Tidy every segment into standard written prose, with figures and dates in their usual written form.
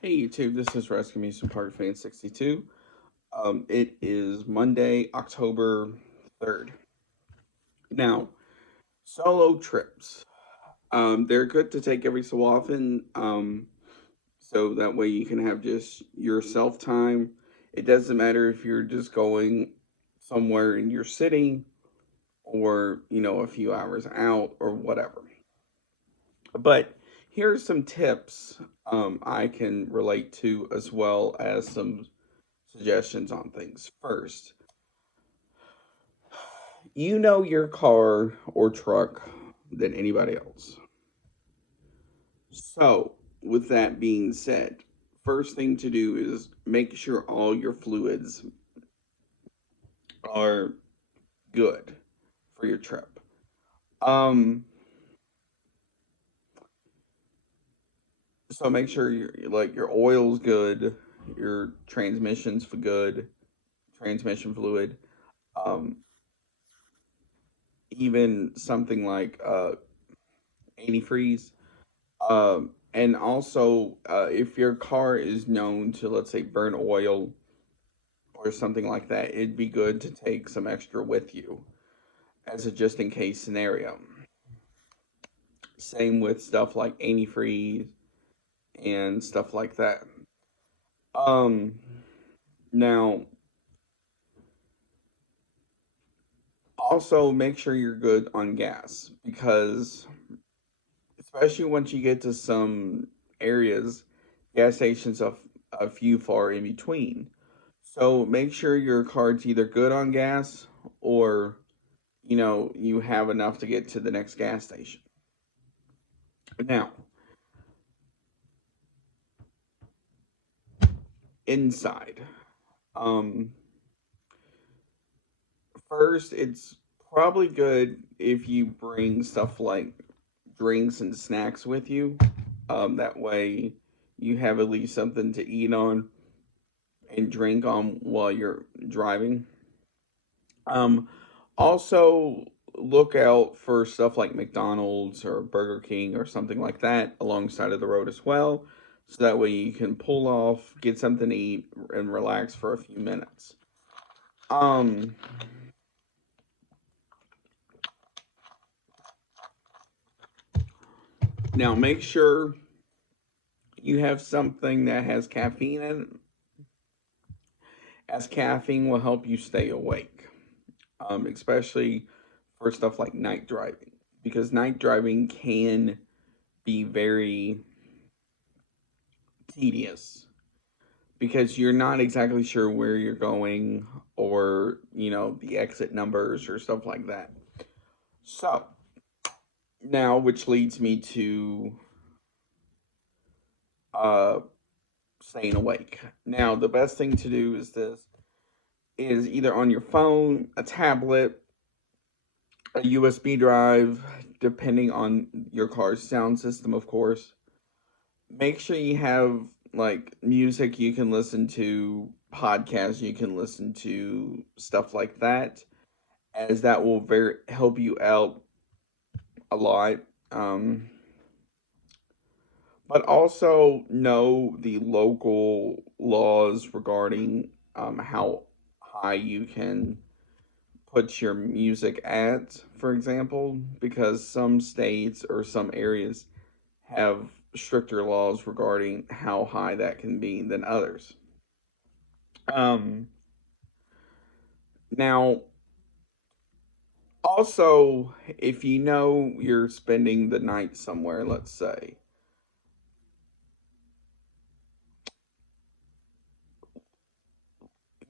Hey YouTube, this is Rescue Me Some Park Fan 62. It is Monday, October 3rd. Now, solo trips. They're good to take every so often. So that way you can have just yourself time. It doesn't matter if you're just going somewhere in your city or, a few hours out or whatever. But here are some tips I can relate to as well as some suggestions on things. First, you know your car or truck than anybody else. So, with that being said, first thing to do is make sure all your fluids are good for your trip. Um, so make sure your oil's good, your transmission's good, transmission fluid. Um, even something like antifreeze. And also, if your car is known to, let's say, burn oil or something like that, it'd be good to take some extra with you as a just in case scenario. Same with stuff like antifreeze and stuff like that. Um, Now, also make sure you're good on gas because, especially once you get to some areas, gas stations are a few far in between. So make sure your card's either good on gas or, you have enough to get to the next gas station. Now, inside. Um, First, it's probably good if you bring stuff like drinks and snacks with you. That way you have at least something to eat on and drink on while you're driving. Um, Also, look out for stuff like McDonald's or Burger King or something like that alongside of the road as well. So that way you can pull off, get something to eat, and relax for a few minutes. Um, Now make sure you have something that has caffeine in it, as caffeine will help you stay awake, especially for stuff like night driving, because night driving can be very tedious because you're not exactly sure where you're going or, the exit numbers or stuff like that. So, now, which leads me to uh, staying awake. Now, the best thing to do is either on your phone, a tablet, a USB drive, depending on your car's sound system, of course. Make sure you have like music you can listen to, podcasts you can listen to, stuff like that, as that will very help you out a lot. Um, but also know the local laws regarding how high you can put your music at, for example, because some states or some areas have stricter laws regarding how high that can be than others. Um, Now, also, if you know you're spending the night somewhere, let's say,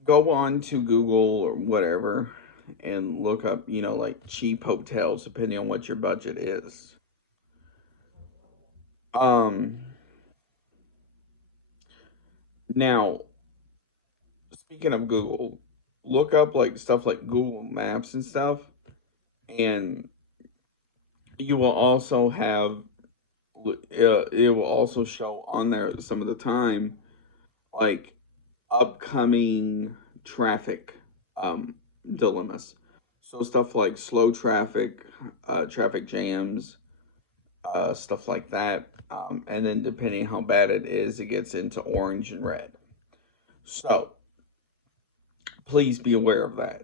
go on to Google or whatever and look up, like cheap hotels, depending on what your budget is. Um, Now, speaking of Google, look up like stuff like Google Maps and stuff, and you will also have it will also show on there some of the time like upcoming traffic um dilemmas. So stuff like slow traffic, traffic jams, stuff like that. And then depending how bad it is, it gets into orange and red. So please be aware of that.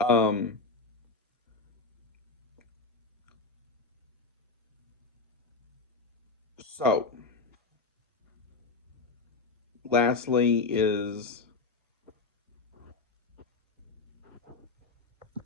Um, so lastly is